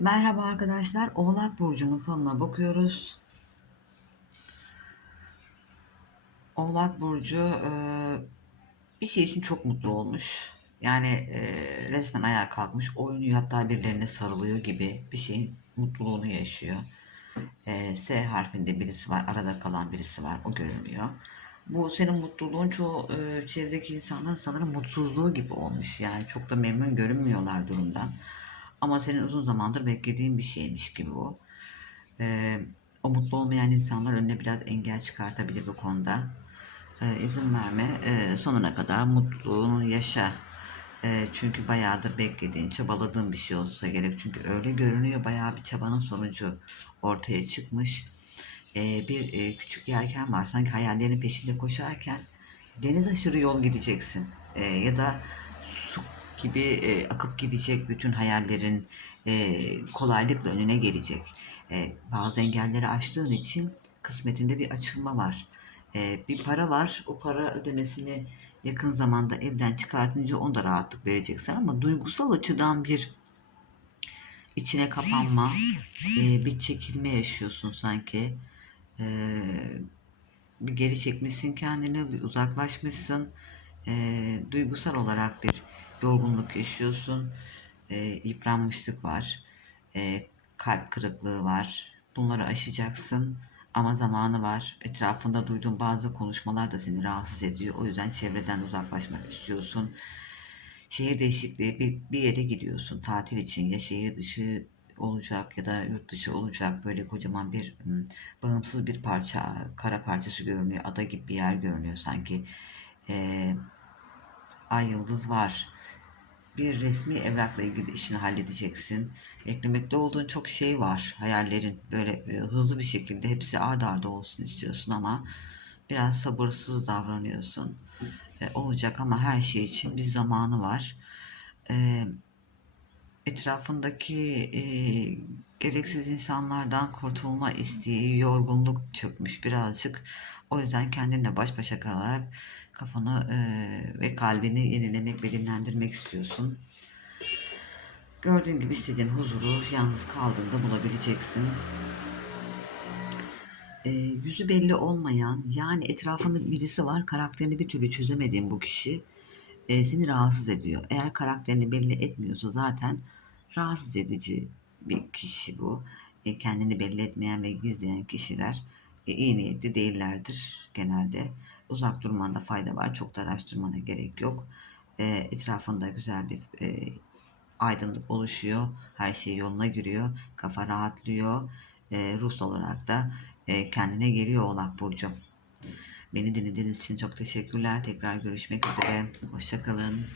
Merhaba arkadaşlar. Oğlak Burcu'nun falına bakıyoruz. Oğlak Burcu e, bir şey için çok mutlu olmuş. Yani e, resmen ayağa kalkmış, oynuyor hatta birilerine sarılıyor gibi bir şeyin mutluluğunu yaşıyor. E, S harfinde birisi var, arada kalan birisi var, o görünüyor. Bu senin mutluluğun çoğu çevredeki insanların sanırım mutsuzluğu gibi olmuş. Yani çok da memnun görünmüyorlar durumdan. Ama senin uzun zamandır beklediğin bir şeymiş gibi bu. Ee, o mutlu olmayan insanlar önüne biraz engel çıkartabilir bu konuda. Ee, izin verme. Ee, sonuna kadar mutluluğunu yaşa. Ee, çünkü bayağıdır beklediğin, çabaladığın bir şey olsa gerek. Çünkü öyle görünüyor bayağı bir çabanın sonucu ortaya çıkmış. Ee, bir e, küçük yelken var. Sanki hayallerinin peşinde koşarken deniz aşırı yol gideceksin. Ee, ya da gibi e, akıp gidecek bütün hayallerin e, kolaylıkla önüne gelecek. E, bazı engelleri aştığın için kısmetinde bir açılma var. E, bir para var. O para ödemesini yakın zamanda evden çıkartınca onu da rahatlık vereceksin ama duygusal açıdan bir içine kapanma, e, bir çekilme yaşıyorsun sanki. E, bir geri çekmişsin kendini, bir uzaklaşmışsın. E, duygusal olarak bir yorgunluk yaşıyorsun. E, yıpranmışlık var. E, kalp kırıklığı var. Bunları aşacaksın. Ama zamanı var. Etrafında duyduğun bazı konuşmalar da seni rahatsız ediyor. O yüzden çevreden uzaklaşmak istiyorsun. Şehir değişikliği bir, bir yere gidiyorsun tatil için ya şehir dışı olacak ya da yurt dışı olacak böyle kocaman bir ım, bağımsız bir parça kara parçası görünüyor ada gibi bir yer görünüyor sanki Ee, ay yıldız var bir resmi evrakla ilgili işini halledeceksin eklemekte olduğun çok şey var hayallerin böyle e, hızlı bir şekilde hepsi ard arda olsun istiyorsun ama biraz sabırsız davranıyorsun E, olacak ama her şey için bir zamanı var. E, etrafındaki e, gereksiz insanlardan kurtulma isteği, yorgunluk çökmüş birazcık. O yüzden kendinle baş başa kalarak kafanı e, ve kalbini yenilemek ve dinlendirmek istiyorsun. Gördüğün gibi istediğin huzuru yalnız kaldığında bulabileceksin. E, yüzü belli olmayan yani etrafında birisi var karakterini bir türlü çözemediğin bu kişi e, seni rahatsız ediyor. Eğer karakterini belli etmiyorsa zaten rahatsız edici bir kişi bu. E, kendini belli etmeyen ve gizleyen kişiler e, iyi niyetli değillerdir genelde. Uzak durmanda fayda var. Çok da araştırmana gerek yok. E, etrafında güzel bir e, aydınlık oluşuyor. Her şey yoluna giriyor. Kafa rahatlıyor. E, ruhsal olarak da e, kendine geliyor Oğlak Burcu. Beni dinlediğiniz için çok teşekkürler. Tekrar görüşmek üzere. Hoşçakalın.